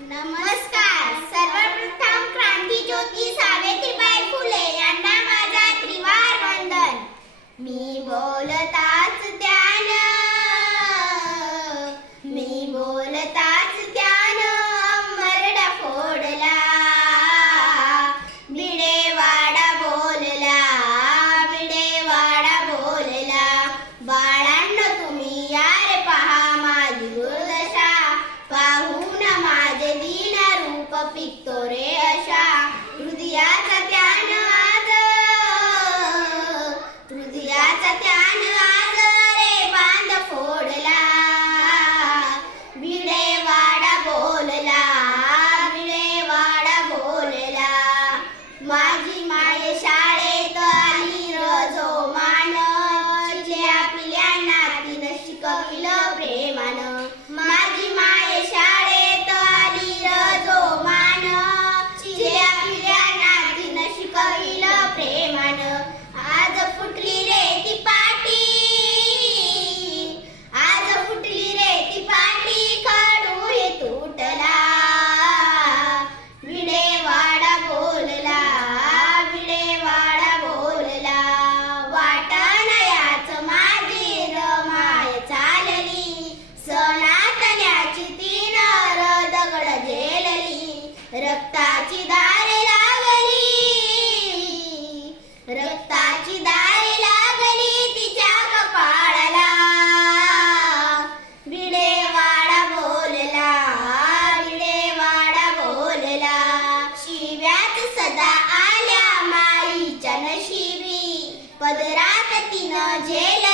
नमस्कार. सर्वप्रथम क्रांती ज्योती सावित्रीबाई फुले यांना माझा त्रिवार वंदन. मी बो No dinojelo